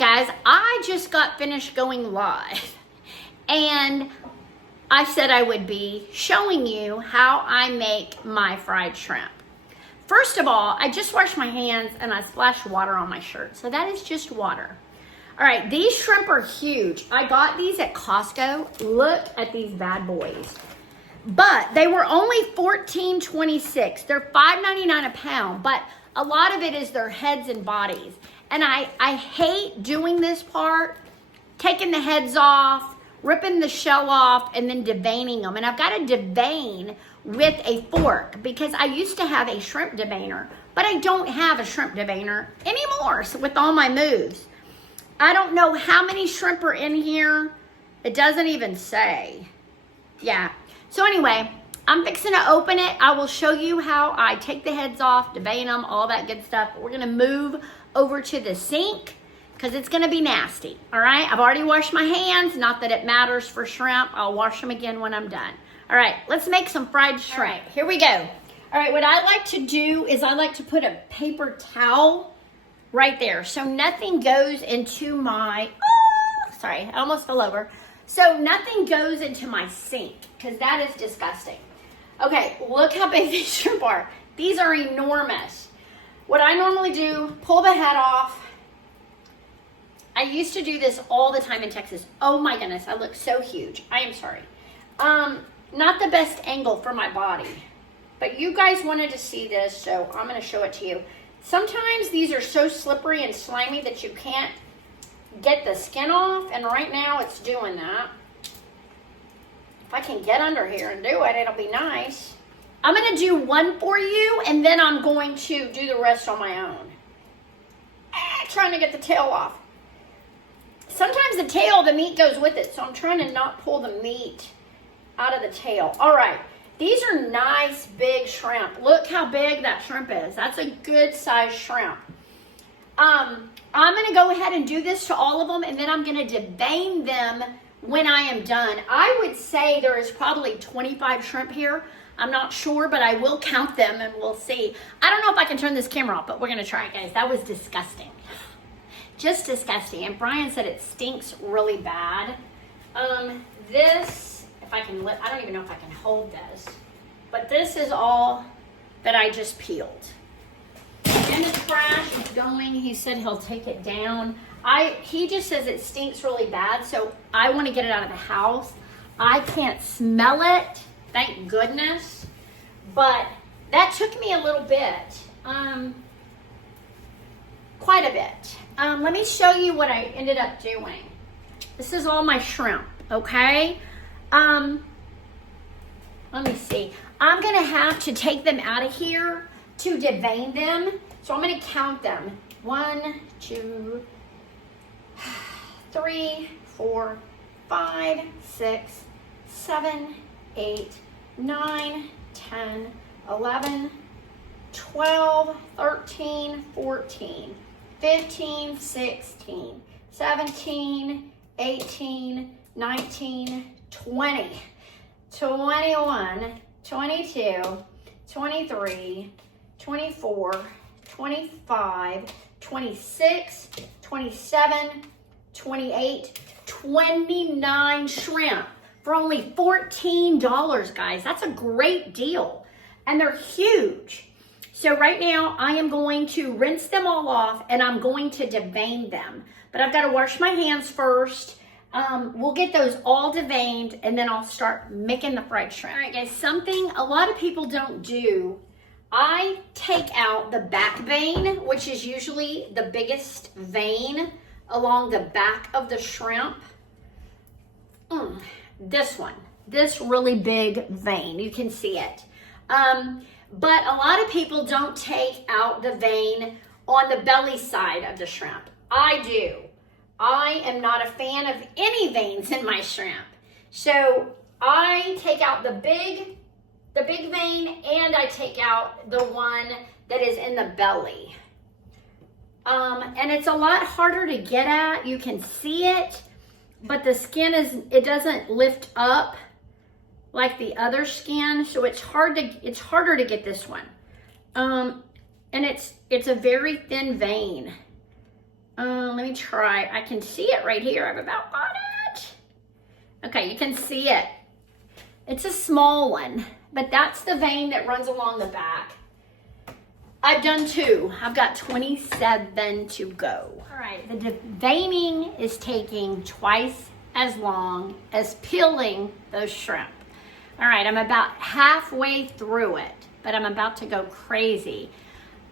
guys, I just got finished going live and I said I would be showing you how I make my fried shrimp. First of all, I just washed my hands and I splashed water on my shirt. So that is just water. All right, these shrimp are huge. I got these at Costco. Look at these bad boys. But they were only $14.26. They're $5.99 a pound, but a lot of it is their heads and bodies. And I hate doing this part, taking the heads off, ripping the shell off, and then deveining them. And I've got to devein with a fork because I used to have a shrimp deveiner, but I don't have a shrimp deveiner anymore with all my moves. I don't know how many shrimp are in here. It doesn't even say. Yeah. So anyway, I'm fixing to open it. I will show you how I take the heads off, devein them, all that good stuff. We're going to move over to the sink because it's going to be nasty. All right. I've already washed my hands. Not that it matters for shrimp. I'll wash them again when I'm done. All right. Let's make some fried shrimp. All right, here we go. All right. What I like to do is I like to put a paper towel right there so nothing goes into my, sorry, I almost fell over. So nothing goes into my sink because that is disgusting. Okay, look how big these shrimp are. These are enormous. What I normally do, pull the head off. I used to do this all the time in Texas. Oh my goodness, I look so huge. I am sorry. Not the best angle for my body, but you guys wanted to see this, so I'm gonna show it to you. Sometimes these are so slippery and slimy that you can't get the skin off, and right now it's doing that. If I can get under here and do it, it'll be nice. I'm gonna do one for you, and then I'm going to do the rest on my own. Trying to get the tail off. Sometimes the tail, the meat goes with it, so I'm trying to not pull the meat out of the tail. All right, these are nice big shrimp. Look how big that shrimp is. That's a good size shrimp. I'm gonna go ahead and do this to all of them, and then I'm gonna devein them when I am done. I would say there is probably 25 shrimp here. I'm not sure, but I will count them and we'll see. I don't know if I can turn this camera off, but we're gonna try it, guys. That was disgusting. Just disgusting. And Brian said it stinks really bad. This, if I can, I don't even know if I can hold this, but this is all that I just peeled. And the trash is going. He said he'll take it down. He just says it stinks really bad, so I want to get it out of the house. I can't smell it, thank goodness. But that took me a little bit, quite a bit. Let me show you what I ended up doing. This is all my shrimp, okay? Let me see. I'm gonna have to take them out of here to devein them. So I'm gonna count them. 1, 2, 3, 4, 5, 6, 7, 8, 9, 10, 11, 12, 13, 14, 15, 16, 17, 18, 19, 20, 21, 22, 23, 24, 25, 26, 27, 28, 29 shrimp for only $14, guys. That's a great deal. And they're huge. So right now I am going to rinse them all off and I'm going to devein them. But I've got to wash my hands first. We'll get those all deveined and then I'll start making the fried shrimp. All right, guys, something a lot of people don't do. I take out the back vein, which is usually the biggest vein along the back of the shrimp. This one, this really big vein, you can see it. But a lot of people don't take out the vein on the belly side of the shrimp. I do. I am not a fan of any veins in my shrimp. So I take out the big vein and I take out the one that is in the belly. And it's a lot harder to get at. You can see it, but the skin it doesn't lift up like the other skin, so it's harder to get this one. And it's a very thin vein. Let me try. I can see it right here. I've about got it. Okay, you can see it. It's a small one, but that's the vein that runs along the back. I've done 2. I've got 27 to go. All right, the veining is taking twice as long as peeling those shrimp. All right, I'm about halfway through it, but I'm about to go crazy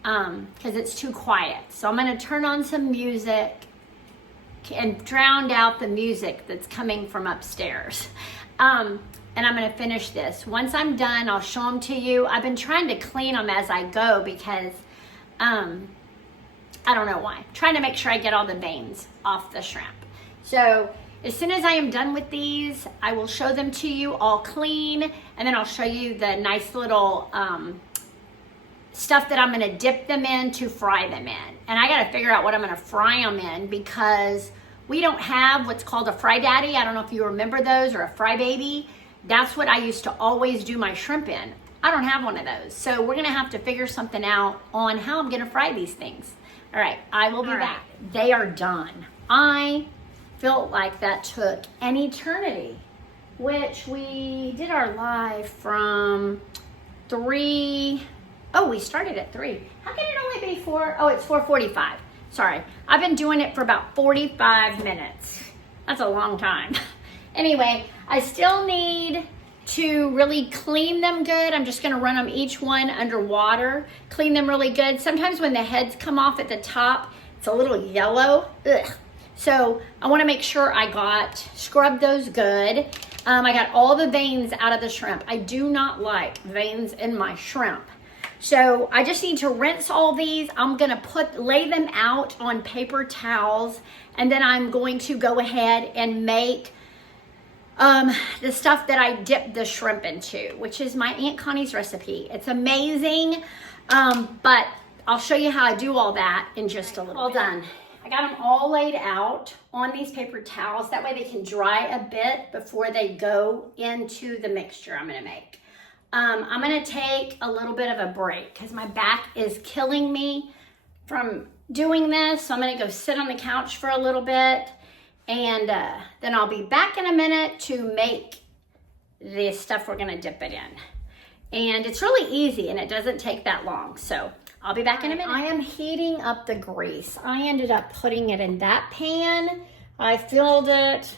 because it's too quiet. So I'm gonna turn on some music and drown out the music that's coming from upstairs. And I'm gonna finish this. Once I'm done, I'll show them to you. I've been trying to clean them as I go because I don't know why. Trying to make sure I get all the veins off the shrimp. So as soon as I am done with these, I will show them to you all clean, and then I'll show you the nice little stuff that I'm gonna dip them in to fry them in. And I gotta figure out what I'm gonna fry them in because we don't have what's called a fry daddy. I don't know if you remember those, or a fry baby. That's what I used to always do my shrimp in. I don't have one of those. So we're gonna have to figure something out on how I'm gonna fry these things. All right, I will be back. They are done. I felt like that took an eternity, which we did our live from 3. Oh, we started at 3. How can it only be 4? Oh, it's 4:45. Sorry, I've been doing it for about 45 minutes. That's a long time. Anyway, I still need to really clean them good. I'm just gonna run them each one under water, clean them really good. Sometimes when the heads come off at the top, it's a little yellow. Ugh. So I wanna make sure I scrubbed those good. I got all the veins out of the shrimp. I do not like veins in my shrimp. So I just need to rinse all these. I'm gonna lay them out on paper towels, and then I'm going to go ahead and make the stuff that I dip the shrimp into, which is my Aunt Connie's recipe. It's amazing, but I'll show you how I do all that in just a little bit. All done. I got them all laid out on these paper towels. That way they can dry a bit before they go into the mixture I'm gonna make. I'm gonna take a little bit of a break because my back is killing me from doing this. So I'm gonna go sit on the couch for a little bit, and then I'll be back in a minute to make the stuff we're gonna dip it in. And it's really easy and it doesn't take that long. So I'll be back in a minute. I am heating up the grease. I ended up putting it in that pan. I filled it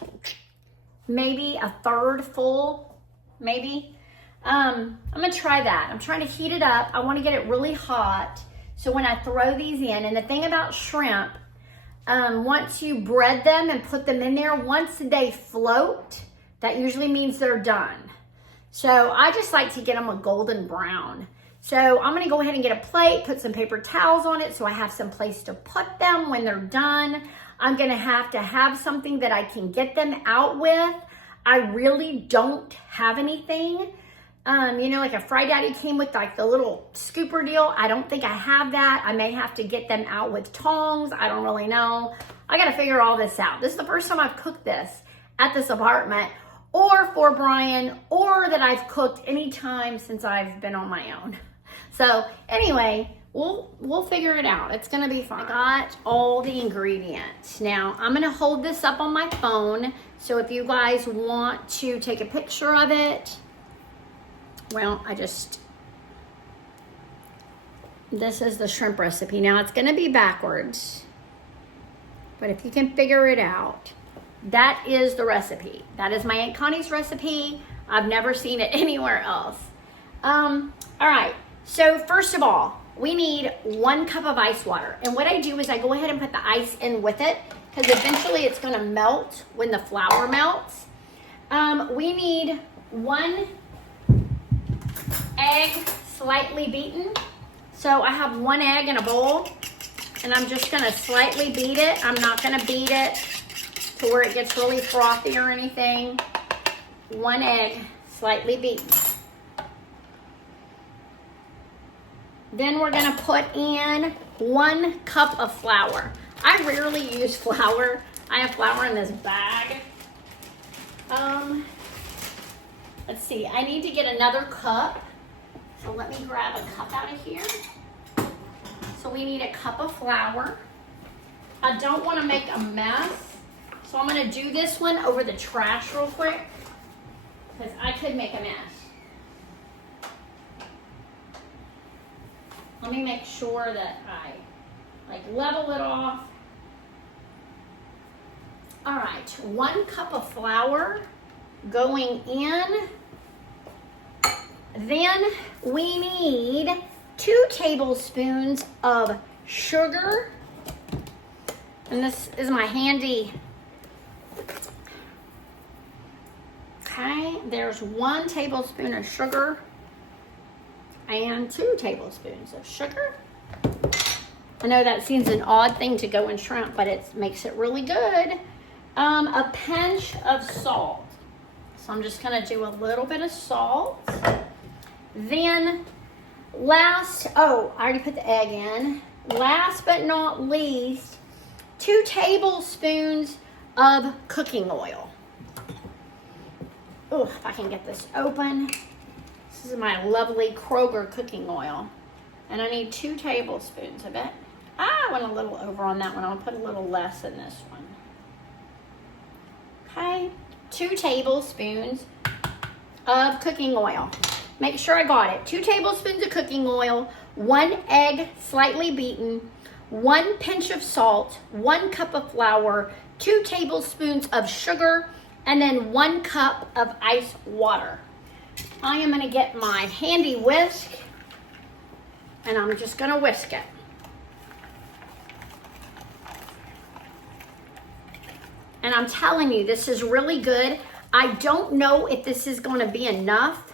maybe a third full, maybe. I'm gonna try that. I'm trying to heat it up. I wanna get it really hot so when I throw these in, and the thing about shrimp, once you bread them and put them in there, once they float, that usually means they're done. So I just like to get them a golden brown. So I'm gonna go ahead and get a plate, put some paper towels on it so I have some place to put them when they're done. I'm gonna have to have something that I can get them out with. I really don't have anything. You know, like a Fry Daddy came with like the little scooper deal. I don't think I have that. I may have to get them out with tongs. I don't really know. I gotta figure all this out. This is the first time I've cooked this at this apartment, or for Brian, or that I've cooked any time since I've been on my own. So anyway, we'll figure it out. It's gonna be fun. I got all the ingredients. Now I'm gonna hold this up on my phone. So if you guys want to take a picture of it, well, this is the shrimp recipe. Now it's gonna be backwards, but if you can figure it out, that is the recipe. That is my Aunt Connie's recipe. I've never seen it anywhere else. All right, so first of all, we need 1 cup of ice water. And what I do is I go ahead and put the ice in with it because eventually it's gonna melt when the flour melts. We need 1 egg slightly beaten. So I have 1 egg in a bowl and I'm just gonna slightly beat it. I'm not gonna beat it to where it gets really frothy or anything. 1 egg slightly beaten. Then we're gonna put in 1 cup of flour. I rarely use flour. I have flour in this bag. Let's see, I need to get another cup. So let me grab a cup out of here. So we need a cup of flour. I don't want to make a mess. So I'm going to do this one over the trash real quick because I could make a mess. Let me make sure that I level it off. All right, 1 cup of flour going in. Then we need 2 tablespoons of sugar. And this is my handy. Okay, there's 1 tablespoon of sugar and 2 tablespoons of sugar. I know that seems an odd thing to go in shrimp, but it makes it really good. A pinch of salt. So I'm just gonna do a little bit of salt. Then I already put the egg in. Last but not least, 2 tablespoons of cooking oil. Oh, if I can get this open. This is my lovely Kroger cooking oil. And I need 2 tablespoons of it. I went a little over on that one. I'll put a little less in this one. Okay, 2 tablespoons of cooking oil. Make sure I got it. 2 tablespoons of cooking oil, 1 egg slightly beaten, 1 pinch of salt, 1 cup of flour, 2 tablespoons of sugar, and then 1 cup of ice water. I am going to get my handy whisk, and I'm just going to whisk it. And I'm telling you, this is really good. I don't know if this is going to be enough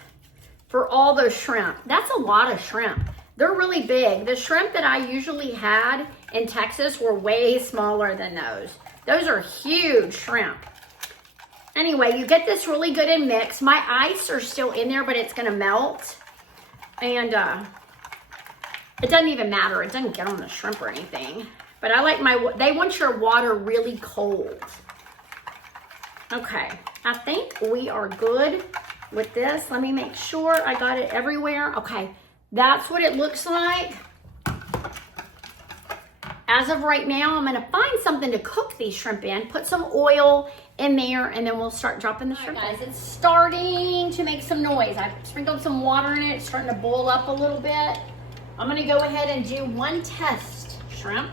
for all those shrimp. That's a lot of shrimp. They're really big. The shrimp that I usually had in Texas were way smaller than those. Those are huge shrimp. Anyway, you get this really good and mixed. My ice are still in there, but it's going to melt. And it doesn't even matter. It doesn't get on the shrimp or anything. But I like they want your water really cold. Okay, I think we are good with this. Let me make sure I got it everywhere. Okay, that's what it looks like. As of right now, I'm gonna find something to cook these shrimp in, put some oil in there, and then we'll start dropping the shrimp in. Guys, it's starting to make some noise. I sprinkled some water in it. It's starting to boil up a little bit. I'm gonna go ahead and do 1 test shrimp.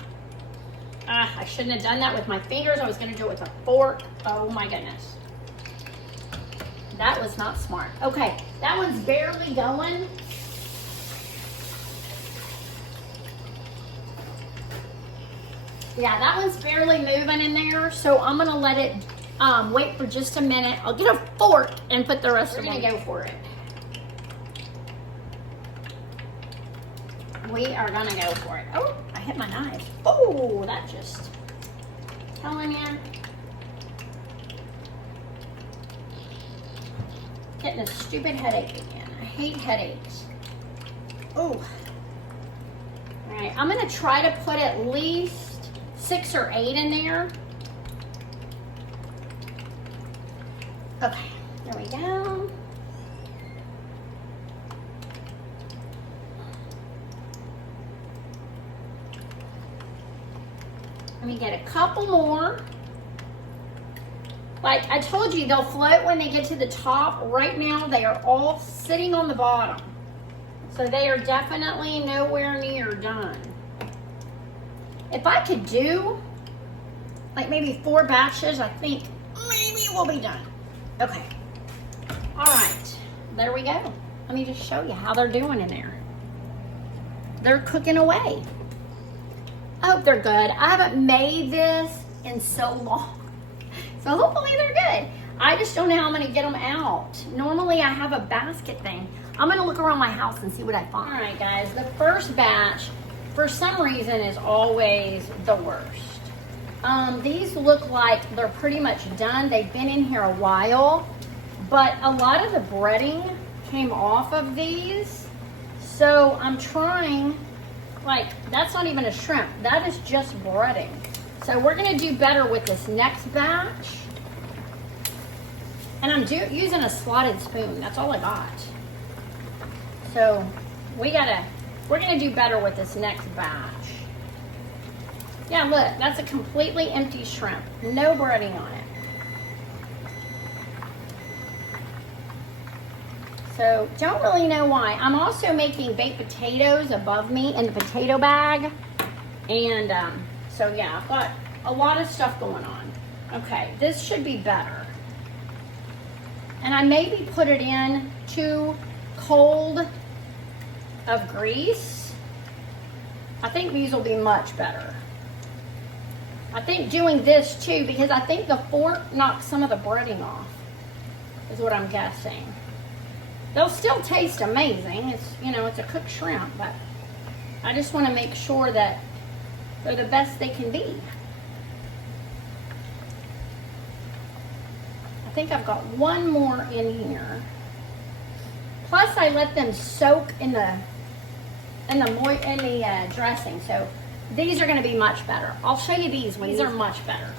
I shouldn't have done that with my fingers. I was gonna do it with a fork. Oh my goodness. That was not smart. Okay, that one's barely going. Yeah, that one's barely moving in there. So I'm gonna let it wait for just a minute. I'll get a fork and put the rest of it. We're gonna go for it. We are gonna go for it. Oh, I hit my knife. Oh, that just telling you. Getting a stupid headache again. I hate headaches. Oh. All right, I'm gonna try to put at least 6 or 8 in there. Okay, there we go. Let me get a couple more. Like I told you, they'll float when they get to the top. Right now, they are all sitting on the bottom. So they are definitely nowhere near done. If I could do like maybe 4 batches, I think maybe we'll be done. Okay. All right, there we go. Let me just show you how they're doing in there. They're cooking away. I hope they're good. I haven't made this in so long. So hopefully they're good. I just don't know how I'm gonna get them out. Normally I have a basket thing. I'm gonna look around my house and see what I find. All right guys, the first batch, for some reason, is always the worst. These look like they're pretty much done. They've been in here a while, but a lot of the breading came off of these. So I'm trying, like, that's not even a shrimp. That is just breading. So we're gonna do better with this next batch. And I'm using a slotted spoon. That's all I got. So we're gonna do better with this next batch. Yeah, look, that's a completely empty shrimp. No breading on it. So, don't really know why. I'm also making baked potatoes above me in the potato bag. And so, yeah, I've got a lot of stuff going on. Okay, this should be better. And I maybe put it in too cold of grease. I think these will be much better. I think doing this too, because I think the fork knocks some of the breading off, is what I'm guessing. They'll still taste amazing. It's, you know, it's a cooked shrimp, but I just want to make sure that they're the best they can be. I think I've got one more in here. Plus, I let them soak in the dressing, so these are going to be much better. I'll show you these when these are much better.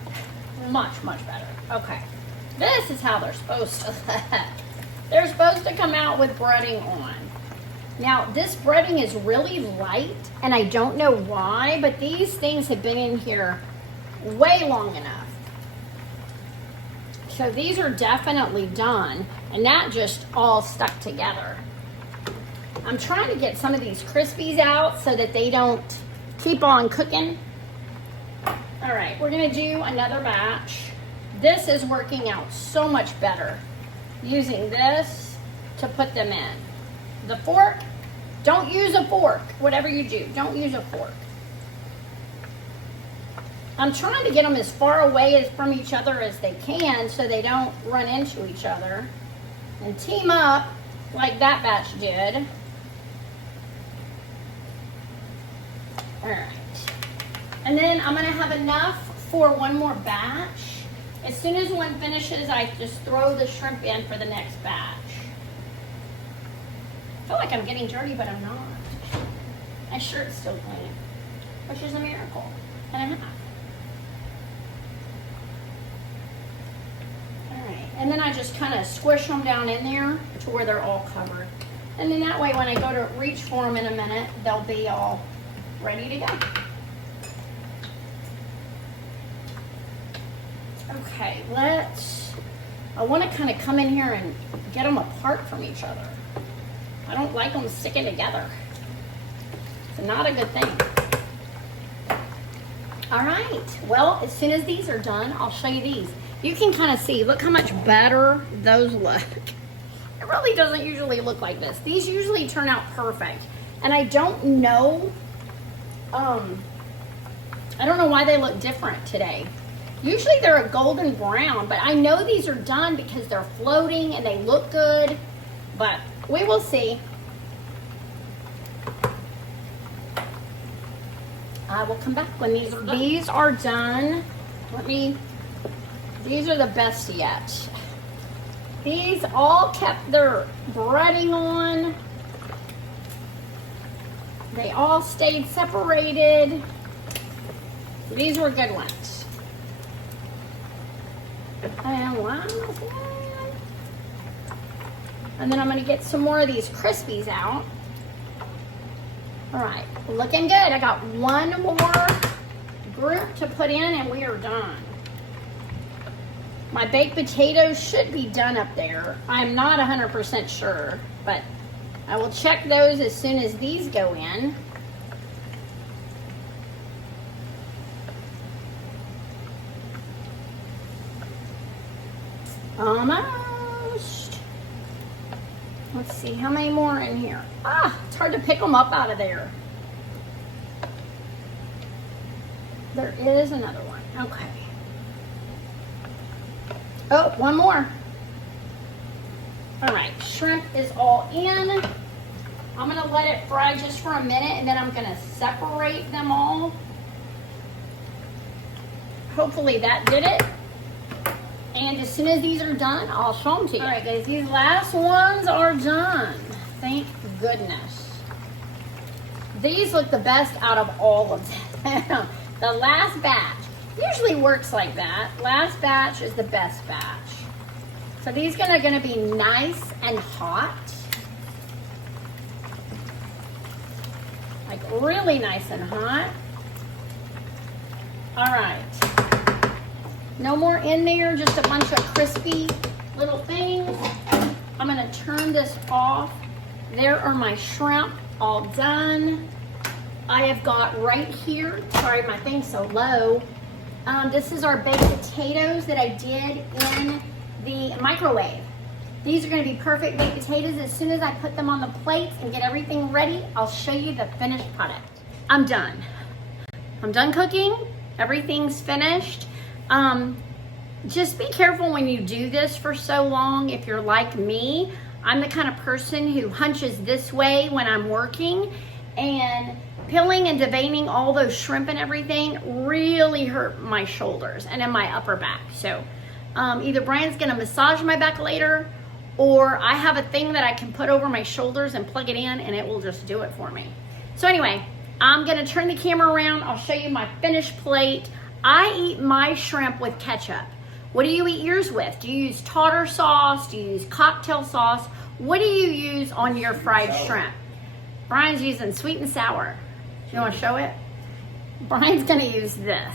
Much, much better. Okay. This is how they're supposed to look. They're supposed to come out with breading on. Now, this breading is really light, and I don't know why, but these things have been in here way long enough. So these are definitely done, and that just all stuck together. I'm trying to get some of these crispies out so that they don't keep on cooking. All right, we're gonna do another batch. This is working out so much better using this to put them in. The fork, don't use a fork. Whatever you do, don't use a fork. I'm trying to get them as far away from each other as they can so they don't run into each other and team up like that batch did. All right. And then I'm gonna have enough for one more batch. As soon as one finishes, I just throw the shrimp in for the next batch. I feel like I'm getting dirty, but I'm not. My shirt's still clean, which is a miracle and a half. All right, and then I just kind of squish them down in there to where they're all covered. And then that way, when I go to reach for them in a minute, they'll be all ready to go. Okay, I want to kind of come in here and get them apart from each other. I don't like them sticking together. It's not a good thing. All right, well, as soon as these are done, I'll show you these. You can kind of see, look how much better those look. It really doesn't usually look like this. These usually turn out perfect. And I don't know, why they look different today. Usually they're a golden brown, but I know these are done because they're floating and they look good, but we will see. I will come back when these are done. These are the best yet. These all kept their breading on. They all stayed separated. These were good ones. And then I'm going to get some more of these crispies out. All right, looking good. I got one more group to put in and we are done. My baked potatoes should be done up there. I'm not 100% sure, but I will check those as soon as these go in. Almost. Let's see, how many more in here? It's hard to pick them up out of there. There is another one. Okay. Oh, one more. All right, shrimp is all in. I'm gonna let it fry just for a minute and then I'm gonna separate them all. Hopefully that did it. And as soon as these are done, I'll show them to you. All right, guys, these last ones are done. Thank goodness. These look the best out of all of them. The last batch usually works like that. Last batch is the best batch. So these are gonna be nice and hot. Like really nice and hot. All right. No more in there, just a bunch of crispy little things. I'm gonna turn this off. There are my shrimp all done. I have got right here, sorry my thing's so low. This is our baked potatoes that I did in the microwave. These are gonna be perfect baked potatoes. As soon as I put them on the plates and get everything ready, I'll show you the finished product. I'm done. I'm done cooking. Everything's finished. Just be careful when you do this for so long. If you're like me, I'm the kind of person who hunches this way when I'm working, and peeling and deveining all those shrimp and everything really hurt my shoulders and in my upper back. So either Brian's gonna massage my back later, or I have a thing that I can put over my shoulders and plug it in and it will just do it for me. So anyway, I'm gonna turn the camera around. I'll show you my finished plate. I eat my shrimp with ketchup. What do you eat yours with? Do you use tartar sauce? Do you use cocktail sauce? What do you use on your fried shrimp? Brian's using sweet and sour. You want to show it? Brian's gonna use this.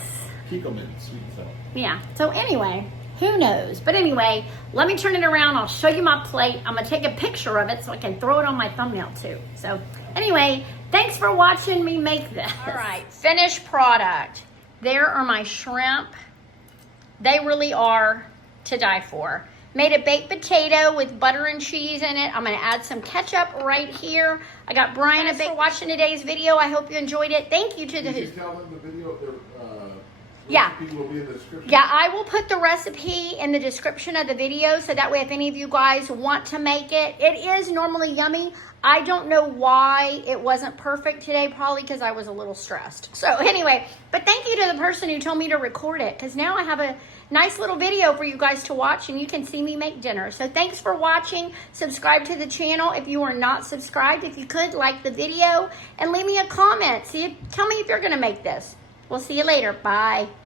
Kikkoman, sweet and sour. Yeah, so anyway, who knows? But anyway, let me turn it around. I'll show you my plate. I'm gonna take a picture of it so I can throw it on my thumbnail too. So anyway, thanks for watching me make this. All right, finished product. There are my shrimp. They really are to die for. Made a baked potato with butter and cheese in it. I'm gonna add some ketchup right here. I got Brian a baked for watching today's video. I hope you enjoyed it. Thank you to the... Did you tell them the video, yeah. recipe will be in the description? Yeah, I will put the recipe in the description of the video, so that way if any of you guys want to make it, it is normally yummy. I don't know why it wasn't perfect today, probably because I was a little stressed. So anyway, but thank you to the person who told me to record it, because now I have a nice little video for you guys to watch and you can see me make dinner. So thanks for watching. Subscribe to the channel if you are not subscribed. If you could, like the video and leave me a comment. Tell me if you're gonna make this. We'll see you later. Bye.